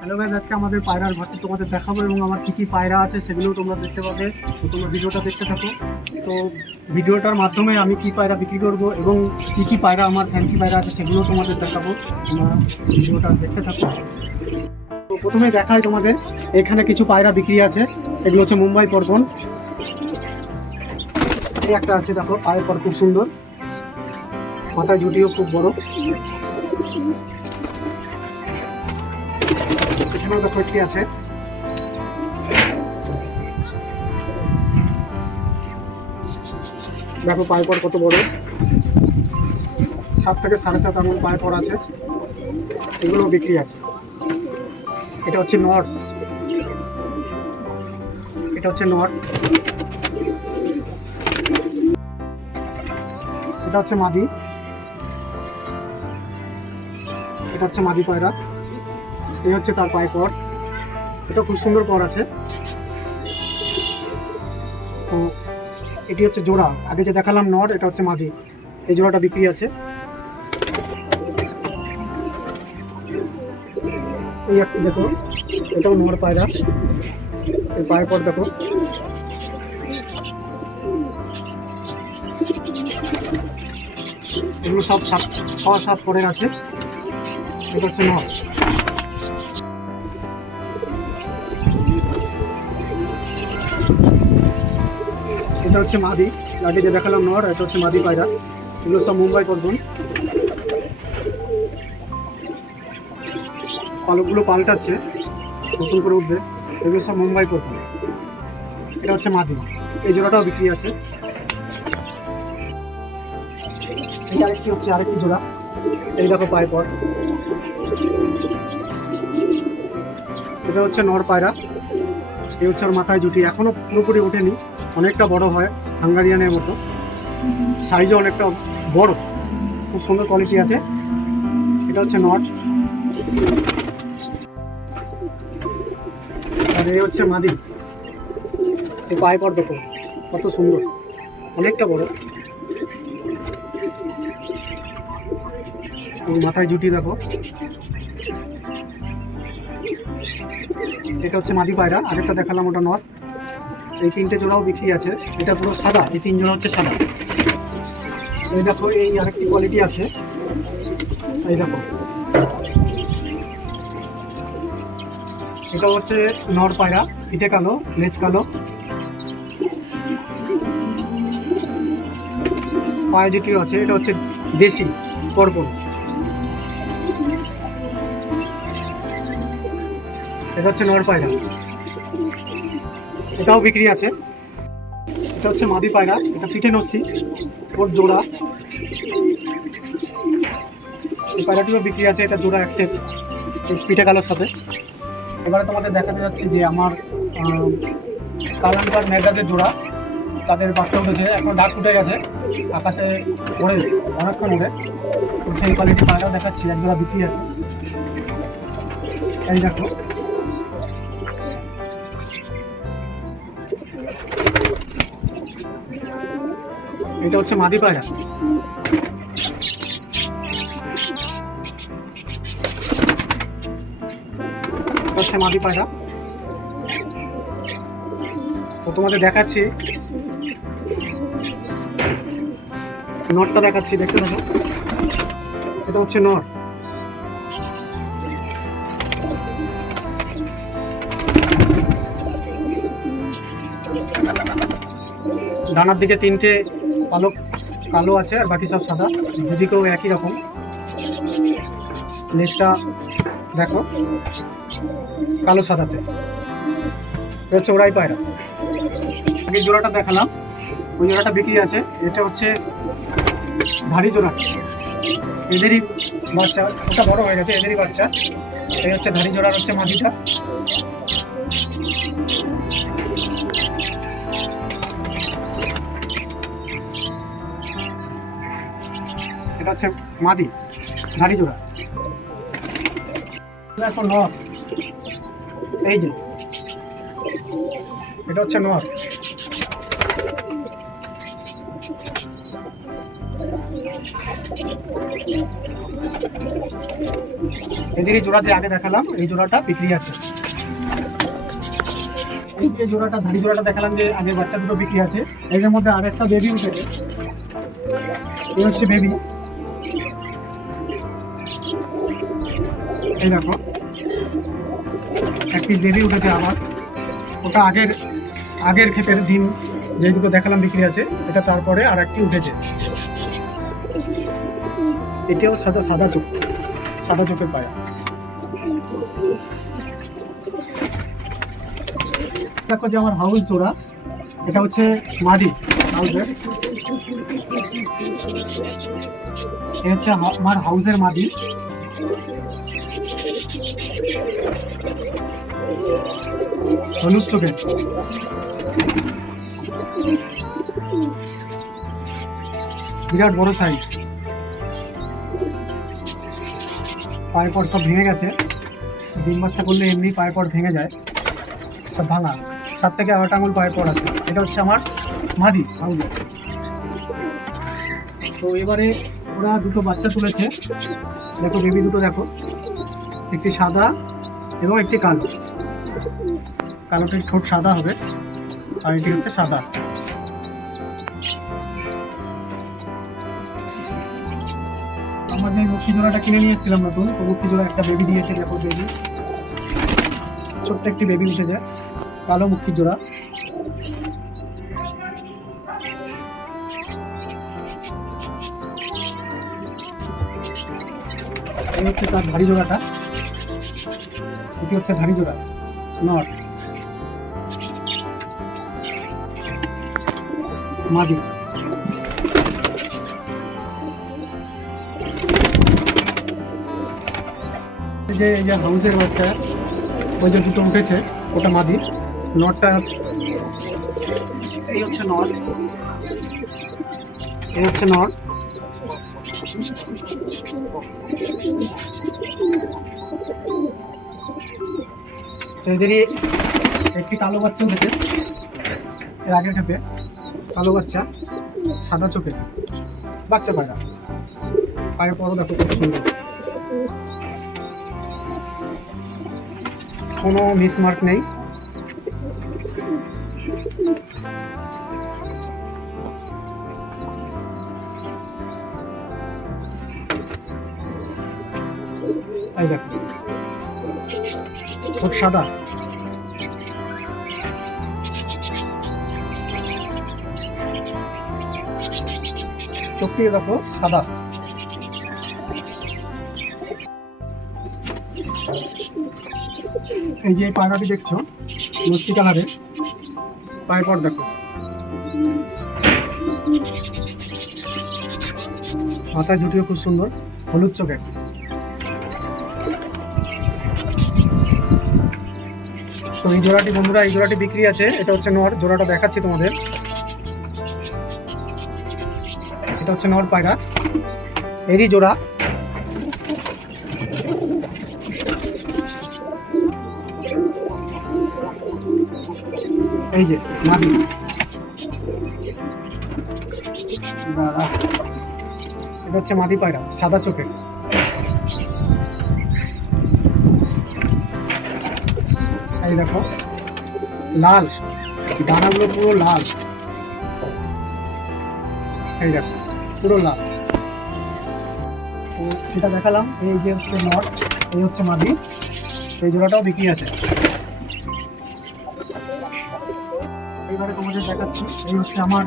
Hello guys, আজকে আমাদের পায়রার ঘরটি তোমাদের দেখাবো এবং আমার কী কী পায়রা আছে সেগুলোও তোমরা দেখতে পাবে। তো তোমরা ভিডিওটা দেখতে থাকো। তো ভিডিওটার মাধ্যমে আমি কী পায়রা বিক্রি করব এবং কী কী পায়রা আমার ফ্যান্সি পায়রা আছে সেগুলোও তোমাদের দেখাবো। তোমরা ভিডিওটা দেখতে থাকো। তো প্রথমে দেখাই তোমাদের, এখানে কিছু পায়রা বিক্রি আছে। এগুলো হচ্ছে মুম্বাই পর্বন। এই একটা আছে, দেখো পায়ের পর খুব সুন্দর, মাথায় জুটিও খুব বড়। এখানেও দেখো একটি আছে, দেখো পায়ের পর কত বড়, 7 থেকে 7.5 এমন পায়ের পর আছে। এগুলো বিক্রি আছে। এটা হচ্ছে নট, এটা হচ্ছে নট, এটা হচ্ছে মাদি, এটা হচ্ছে মাদি পায়রা। এই হচ্ছে তার পায়ের পর, এটা খুব সুন্দর পর আছে। তো এটি হচ্ছে জোড়া, আগে যে দেখালাম নট, এটা হচ্ছে মাদি। এই জোড়াটা বিক্রি আছে। এই একটি দেখো, এটাও নর পায়রা। এই পায়ের পর দেখো, এগুলো সব 6-7 পরের আছে। এটা হচ্ছে নর। এটা হচ্ছে মাদি, আগে যে দেখালাম নর, এটা হচ্ছে মাদি পায়রা। এগুলো সব মুম্বাই পর্বন। পালকগুলো পাল্টাচ্ছে, নতুন করে উঠবে। এগুলো সব মুম্বাই পর্বন। এটা হচ্ছে মাদি। এই জোড়াটাও বিক্রি আছে। এই আরেকটি হচ্ছে আরেকটি জোড়া। এই দেখো পায়ের পর, এটা হচ্ছে নর পায়রা। এই হচ্ছে ওর মাথায় জুটি, এখনো পুরোপুরি ওঠেনি, অনেকটা বড় হয়, হাঙ্গারিয়ানের মতো। সাইজও অনেকটা বড়, খুব সুন্দর কোয়ালিটি আছে। এটা হচ্ছে নট। আর এই হচ্ছে মাদি। এই পায়ে পর দেখো কত সুন্দর, অনেকটা বড়। মাথায় জুটি দেখো। এটা হচ্ছে মাদি পায়রা, আরেকটা দেখালাম ওটা নর। এই 3টে জোড়াও বিক্রি আছে। এটা পুরো সাদা, এই 3 জোড়া হচ্ছে সাদা। এই দেখো, এই আরেকটি কোয়ালিটি আছে। এই দেখো, এটা হচ্ছে নর পায়রা, পিঠে কালো, লেজ কালো, পায়ে জুটিও আছে। এটা হচ্ছে দেশি পর্বন। এটা হচ্ছে নর পায়রা, এটাও বিক্রি আছে। এটা হচ্ছে মাদি পায়রা, এটা পিঠে নস্যি, ওর জোড়া। এই পায়রাটিও বিক্রি আছে, এটা জোড়া এক সেট, পিঠে কালোর সাথে। এবারে তোমাদের দেখাতে যাচ্ছি যে আমার কালাঙ্কার মেঘাজের জোড়া, তাদের বাচ্চা উঠেছে, এখন ডাক উঠে গেছে, আকাশে ওড়ে অনেকক্ষণ উড়ে। সেই কোয়ালিটি পায়রা দেখাচ্ছি, এক জোড়া বিক্রি আছে। এই দেখো, এটা হচ্ছে মাদি পায়রা। হচ্ছে মাদি পায়রা। তো তোমাদের দেখাচ্ছি, নটটা দেখাচ্ছি, দেখতে দেখো। এটা হচ্ছে নট। ডানার দিকে 3টে পালক কালো আছে, আর বাকি সব সাদা। দুদিকেও একই রকম। লেজটা দেখো কালো সাদাতে। এটা হচ্ছে ওরাই পায়রা। আগে জোড়াটা দেখালাম, ওই জোড়াটা বিক্রি আছে। এটা হচ্ছে ধাড়ি জোড়া, এদেরই বাচ্চা, ওটা বড় হয়ে গেছে, এদেরই বাচ্চা। এই হচ্ছে ধাড়ি জোড়ার হচ্ছে মাদিটা। এটা হচ্ছে মাদি, ধাড়ি জোড়া। এখন নর, এই যে এটা হচ্ছে নর। এদিকে জোড়া যে আগে দেখালাম এই জোড়াটা বিক্রি আছে। এই যে জোড়াটা ধাড়ি জোড়াটা দেখালাম যে আগে বাচ্চা দুটো বিক্রি আছে। এর মধ্যে আর একটা বেবি উঠেছে, এই হচ্ছে বেবি। এই দেখো একটি বেবি উঠেছে আবার, ওটা আগের ক্ষেতের ডিম যে দুটো দেখালাম বিক্রি আছে, এটা তারপরে আর একটি উঠেছে। এটাও সাদা চোখের পায়া। দেখো যে আমার হাউস জোড়া, এটা হচ্ছে মাদি হাউসের। এ হচ্ছে আমার হাউসের মাদি। হলুদ চোখের, বিরাট বড় সাইজ। পায়ের পর সব ভেঙে গেছে, ডিম বাচ্চা করলে এমনি পায়ের পর ভেঙে যায়, সব ভাঙা। 7 থেকে 8 আঙুল পায়ের পর আছে। এটা হচ্ছে আমার মাদি হাউসের। তো এবারে ওরা দুটো বাচ্চা তুলেছে, দেখো বেবি দুটো দেখো, একটি সাদা এবং একটি কালো। কালোটির ঠোঁট সাদা হবে আর এটি হচ্ছে সাদা। আমরা যে মুখী জোড়াটা কিনে নিয়ে এসেছিলাম নতুন, তো মুখী জোড়া একটা বেবি দিয়েছে, দেখো বেবি, ছোট্ট একটি বেবি উঠে যায়, কালো মুখী জোড়া। এই হচ্ছে তার ধাড়ি জোড়াটা, এটি হচ্ছে ধাড়ি জোড়া নট মাদি। এই যে হাউসের বাচ্চা ওই যে দুটো উঠেছে ওটা মাদি। নটটা এই হচ্ছে নট, এই হচ্ছে নট। এদেরই একটি কালো বাচ্চা উঠেছে এর আগের ক্ষেপে, কালো বাচ্চা সাদা চোখে বাচ্চা পায়রা। পায়ের পরও দেখো কত সুন্দর, কোনো মিসমার্ক নেই। এই দেখো ঠোঁট সাদা, চোখটি দেখো সাদা। এই যে পায়রাটি দেখছো মিষ্টি কালারে, পায়ের পর দেখো, মাথায় জুটিও খুব সুন্দর, হলুদ চোখের। তো এই জোড়াটি বন্ধুরা, এই জোড়াটি বিক্রি আছে। এটা হচ্ছে নর, জোড়াটা দেখাচ্ছি তোমাদের। এটা হচ্ছে নর পায়রা, এরই জোড়া। এই যে মাদি, এটা হচ্ছে মাদি পায়রা সাদা চোখের। এই দেখো লাল, ডানাগুলো পুরো লাল। এই দেখো পুরো লাল। তো এটা দেখালাম। এই যে হচ্ছে নর, এই হচ্ছে মাদি, এই জোড়াটাও বিক্রি আছে। এইবারে তোমাদের দেখাচ্ছি, এই হচ্ছে আমার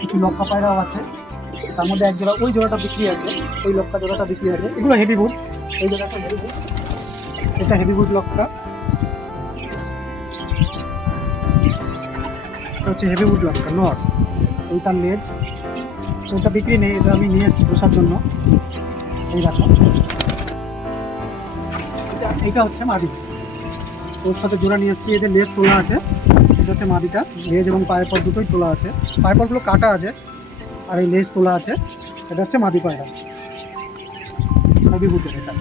কিছু লক্কা পায়রাও আছে, তার মধ্যে এক জোড়া, ওই জোড়াটা বিক্রি আছে, ওই লক্কা জোড়াটা বিক্রি আছে। এগুলো হেভিবুট, এই জোড়াটা হেভিবুট, এটা হেভিবুট লক্কা, এটা হচ্ছে হেভিবুট লক্কা নর। এই তার লেজ, এটা বিক্রি নেই, এটা আমি নিয়ে এসেছি বসার জন্য। এই দেখো এইটা হচ্ছে মাদি, ওর সাথে জোড়া নিয়ে এসেছি। এদের লেজ তোলা আছে, এটা হচ্ছে মাদিটা, লেজ এবং পায়ের পর দুটোই তোলা আছে, পায়ের পরগুলো কাটা আছে আর এই লেজ তোলা আছে। এটা হচ্ছে মাদি পায়রা, হেভিবুটের এটা।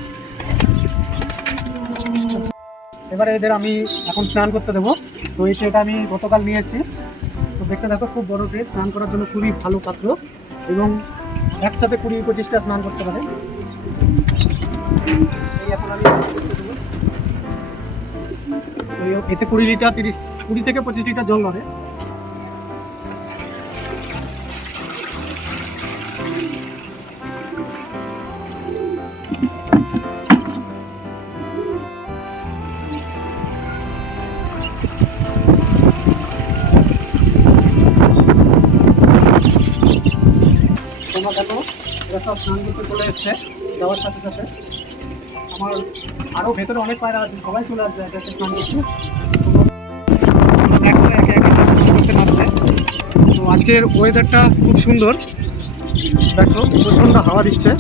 এবারে এদের আমি এখন স্নান করতে দেবো। তো এই ট্রেটা আমি গতকাল নিয়ে এসেছি। তো দেখতে দেখো খুব বড় ট্রে, স্নান করার জন্য খুবই ভালো পাত্র এবং একসাথে 20-25টা স্নান করতে পারে। এই এখন আমি এতে 20 থেকে 25 লিটার জল ধরে। তোমরা দেখো এরা সব স্নান করতে চলে এসছে যাওয়ার সাথে সাথে। আমার আরও ভেতরে অনেক পায়রা আছে, সবাই চলে আসবে এটাতে স্নান করতে। দেখো একে একে সব স্নান করতে নামছে। তো আজকের ওয়েদারটা খুব সুন্দর, দেখো প্রচণ্ড হাওয়া দিচ্ছে,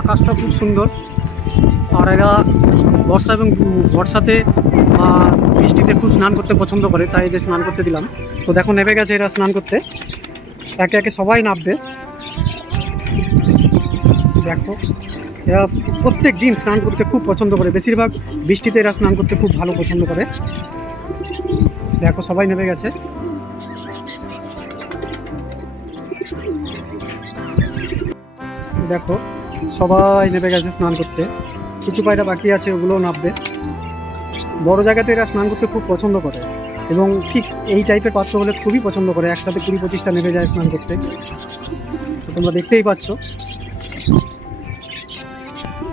আকাশটা খুব সুন্দর। আর এরা বর্ষাতে বা বৃষ্টিতে খুব স্নান করতে পছন্দ করে, তাই এদের স্নান করতে দিলাম। তো দেখো নেমে গেছে এরা স্নান করতে, একে একে সবাই নামবে। দেখো এরা প্রত্যেক দিন স্নান করতে খুব পছন্দ করে, বেশিরভাগ বৃষ্টিতে এরা স্নান করতে খুব ভালো পছন্দ করে। দেখো সবাই নেমে গেছে। দেখো সবাই নেমে গেছে স্নান করতে, কিছু পায়রা বাকি আছে ওগুলোও নামবে। বড় জায়গাতে এরা স্নান করতে খুব পছন্দ করে এবং ঠিক এই টাইপের পাত্র হলে খুবই পছন্দ করে, একসাথে 20-25টা নেমে যায় স্নান করতে। তো তোমরা দেখতেই পাচ্ছ।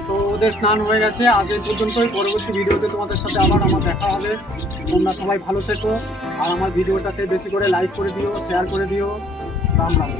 তো ওদের স্নান হয়ে গেছে, আজ এই পর্যন্তই। পরবর্তী ভিডিওতে তোমাদের সাথে আবার আমার দেখা হবে। তোমরা সবাই ভালো থেকো আর আমার ভিডিওটাতে বেশি করে লাইক করে দিও, শেয়ার করে দিও। রাম রাম।